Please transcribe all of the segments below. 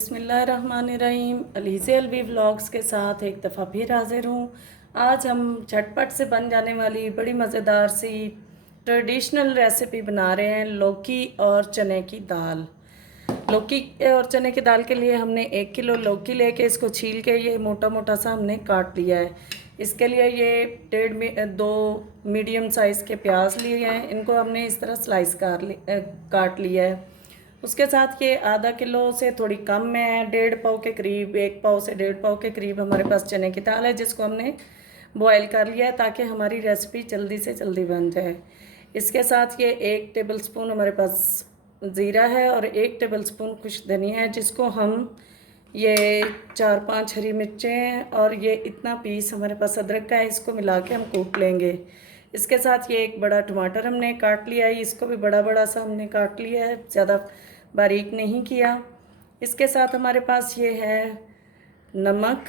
बिस्मिल्लाहिर्रहमानिर्रहीम। अलीज़े अलवी व्लॉग्स के साथ एक दफ़ा फिर हाज़िर हूँ। आज हम झटपट से बन जाने वाली बड़ी मज़ेदार सी ट्रेडिशनल रेसिपी बना रहे हैं, लौकी और चने की दाल। लौकी और चने की दाल के लिए हमने 1 किलो लौकी लेके इसको छील के ये मोटा मोटा सा हमने काट लिया है। इसके लिए ये 2 मीडियम साइज़ के प्याज लिए हैं, इनको हमने इस तरह स्लाइस काट लिया है। उसके साथ ये आधा किलो से थोड़ी कम है, 1.5 पाव के करीब, 1 पाव से 1.5 पाव के करीब हमारे पास चने की दाल है, जिसको हमने बॉयल कर लिया है ताकि हमारी रेसिपी जल्दी से जल्दी बन जाए। इसके साथ ये 1 टेबल स्पून हमारे पास ज़ीरा है और 1 टेबल स्पून खुश्क धनिया है, जिसको हम ये 4-5 हरी मिर्चें हैं और ये इतना पीस हमारे पास अदरक का है, इसको मिला के हम कूट लेंगे। इसके साथ ये 1 बड़ा टमाटर हमने काट लिया है, इसको भी बड़ा बड़ा सा हमने काट लिया है, ज़्यादा बारीक नहीं किया। इसके साथ हमारे पास ये है नमक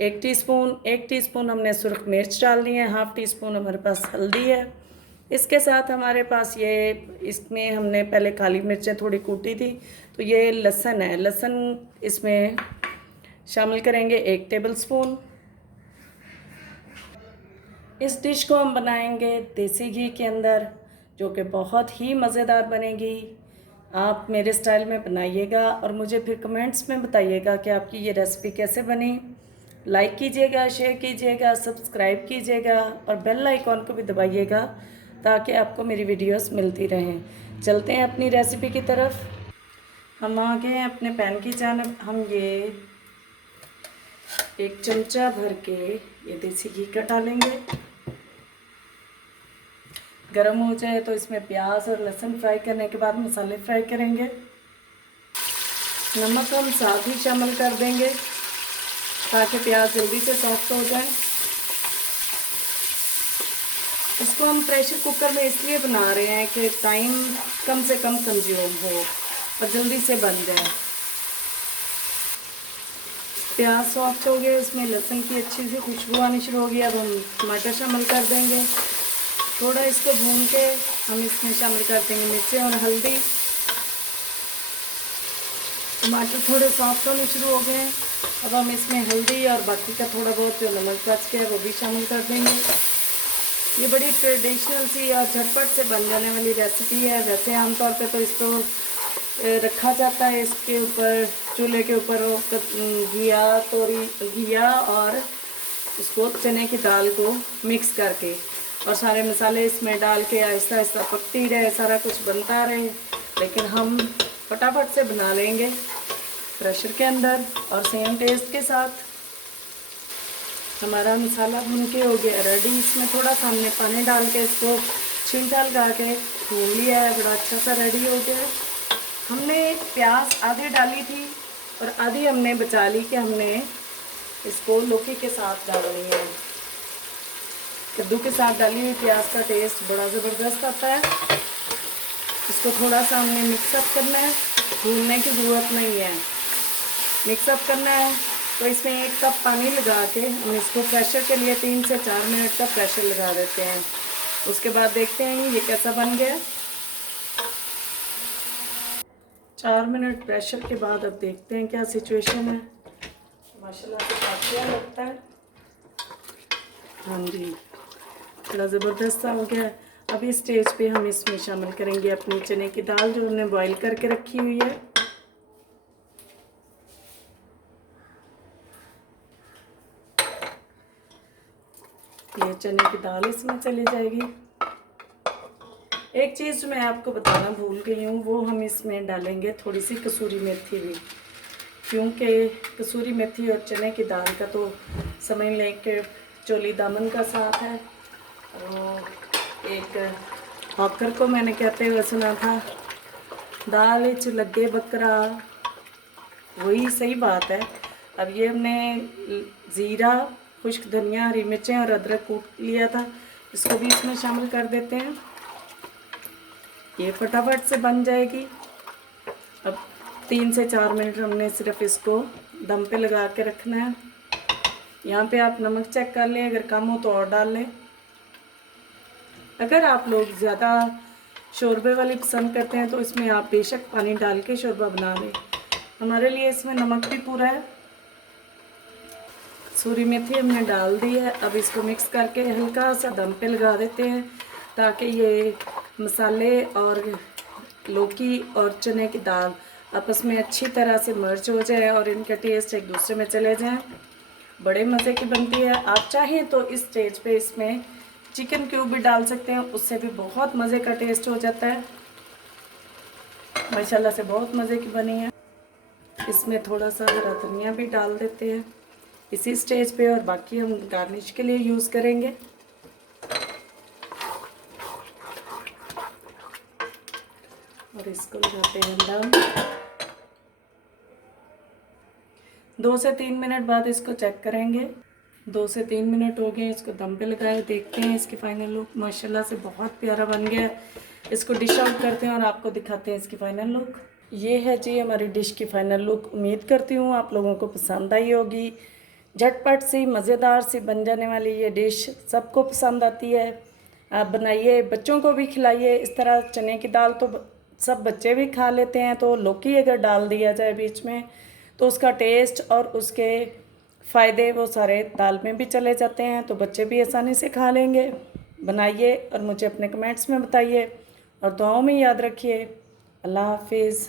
1 टीस्पून, 1 टीस्पून हमने सुर्ख मिर्च डालनी है, हाफ़ टी स्पून हमारे पास हल्दी है। इसके साथ हमारे पास ये, इसमें हमने पहले काली मिर्चें थोड़ी कूटी थी, तो ये लहसुन है, लहसुन इसमें शामिल करेंगे 1 टेबल स्पून। इस डिश को हम बनाएंगे देसी घी के अंदर, जो कि बहुत ही मज़ेदार बनेगी। आप मेरे स्टाइल में बनाइएगा और मुझे फिर कमेंट्स में बताइएगा कि आपकी ये रेसिपी कैसे बनी। लाइक कीजिएगा, शेयर कीजिएगा, सब्सक्राइब कीजिएगा और बेल आइकॉन को भी दबाइएगा ताकि आपको मेरी वीडियोस मिलती रहें। चलते हैं अपनी रेसिपी की तरफ। हम आ गए हैं अपने पैन की जानब। हम ये 1 चमचा भर के ये देसी घी का डालेंगे। गरम हो जाए तो इसमें प्याज और लहसुन फ्राई करने के बाद मसाले फ्राई करेंगे। नमक हम साथ ही शामिल कर देंगे ताकि प्याज जल्दी से सॉफ्ट हो जाए। इसको हम प्रेशर कुकर में इसलिए बना रहे हैं कि टाइम कम से कम कंज्यूम हो और जल्दी से बन जाए। प्याज सॉफ्ट हो गया, इसमें लहसुन की अच्छी सी खुशबू आनी शुरू हो गई। अब हम टमाटर शामिल कर देंगे। थोड़ा इसको भून के हम इसमें शामिल कर देंगे मिर्चें और हल्दी। टमाटर थोड़े सॉफ्ट होने शुरू हो गए हैं। अब हम इसमें हल्दी और बाकी का थोड़ा बहुत जो नमक बच के है वो भी शामिल कर देंगे। ये बड़ी ट्रेडिशनल सी और झटपट से बन जाने वाली रेसिपी है। वैसे आमतौर पे तो इसको रखा जाता है इसके ऊपर, चूल्हे के ऊपर घिया और उसको चने की दाल को मिक्स करके और सारे मसाले इसमें डाल के आहिस्ता आहिस्ता पकती रहे, सारा कुछ बनता रहे। लेकिन हम फटाफट से बना लेंगे प्रेशर के अंदर और सेम टेस्ट के साथ। हमारा मसाला भून के हो गया रेडी। इसमें थोड़ा सा हमने पानी डाल के इसको छींटा लगा के भून लिया है, बड़ा अच्छा सा रेडी हो गया है। हमने प्याज आधी डाली थी और आधी हमने बचा ली कि हमने इसको लौकी के साथ डालनी है। कद्दू के साथ डाली हुई प्याज का टेस्ट बड़ा ज़बरदस्त आता है। इसको थोड़ा सा हमने मिक्सअप करना है, भूनने की ज़रूरत नहीं है, मिक्सअप करना है। तो इसमें 1 कप पानी लगा के हम इसको प्रेशर के लिए 3 से 4 मिनट का प्रेशर लगा देते हैं। उसके बाद देखते हैं ये कैसा बन गया। 4 मिनट प्रेशर के बाद अब देखते हैं क्या सिचुएशन है। माशाल्लाह से अच्छा लगता है। हाँ जी, बड़ा ज़बरदस्त सा हो गया। अब इस स्टेज पे हम इसमें शामिल करेंगे अपनी चने की दाल जो हमने बॉईल करके रखी हुई है। ये चने की दाल इसमें चली जाएगी। एक चीज़ जो मैं आपको बताना भूल गई हूँ, वो हम इसमें डालेंगे थोड़ी सी कसूरी मेथी भी, क्योंकि कसूरी मेथी और चने की दाल का तो समझ लें कि चोली दामन का साथ है। और एक हॉकर को मैंने कहते हुए सुना था, दाल च लगे बकरा, वही सही बात है। अब ये हमने ज़ीरा, खुश्क धनिया, हरी मिर्चें और अदरक कूट लिया था, इसको भी इसमें शामिल कर देते हैं। ये फटाफट से बन जाएगी। अब 3 से 4 मिनट हमने सिर्फ इसको दम पे लगा के रखना है। यहाँ पे आप नमक चेक कर लें, अगर कम हो तो और डाल लें। अगर आप लोग ज़्यादा शोरबे वाली पसंद करते हैं तो इसमें आप बेशक पानी डाल के शोरबा बना लें, हमारे लिए इसमें नमक भी पूरा है। सूरी मेथी हमने डाल दी है। अब इसको मिक्स करके हल्का सा दम पे लगा देते हैं ताकि ये मसाले और लौकी और चने की दाल आपस में अच्छी तरह से मर्ज हो जाए और इनका टेस्ट एक दूसरे में चले जाएं। बड़े मज़े की बनती है। आप चाहें तो इस स्टेज पे इसमें चिकन क्यूब भी डाल सकते हैं, उससे भी बहुत मज़े का टेस्ट हो जाता है। माशाल्लाह से बहुत मज़े की बनी है। इसमें थोड़ा सा हरा धनिया भी डाल देते हैं इसी स्टेज पे, और बाकी हम गार्निश के लिए यूज़ करेंगे। और इसको लगाते हैं दम। 2 से 3 मिनट बाद इसको चेक करेंगे। 2 से 3 मिनट हो गए, इसको दम पे लगाए, देखते हैं इसकी फाइनल लुक। माशाल्लाह से बहुत प्यारा बन गया है। इसको डिश आउट करते हैं और आपको दिखाते हैं इसकी फ़ाइनल लुक। ये है जी हमारी डिश की फ़ाइनल लुक। उम्मीद करती हूँ आप लोगों को पसंद आई होगी। झटपट सी मज़ेदार सी बन जाने वाली ये डिश सबको पसंद आती है। आप बनाइए, बच्चों को भी खिलाइए। इस तरह चने की दाल तो सब बच्चे भी खा लेते हैं, तो लौकी अगर डाल दिया जाए बीच में तो उसका टेस्ट और उसके फ़ायदे वो सारे दाल में भी चले जाते हैं, तो बच्चे भी आसानी से खा लेंगे। बनाइए और मुझे अपने कमेंट्स में बताइए और दुआओं में याद रखिए। अल्लाह हाफिज़।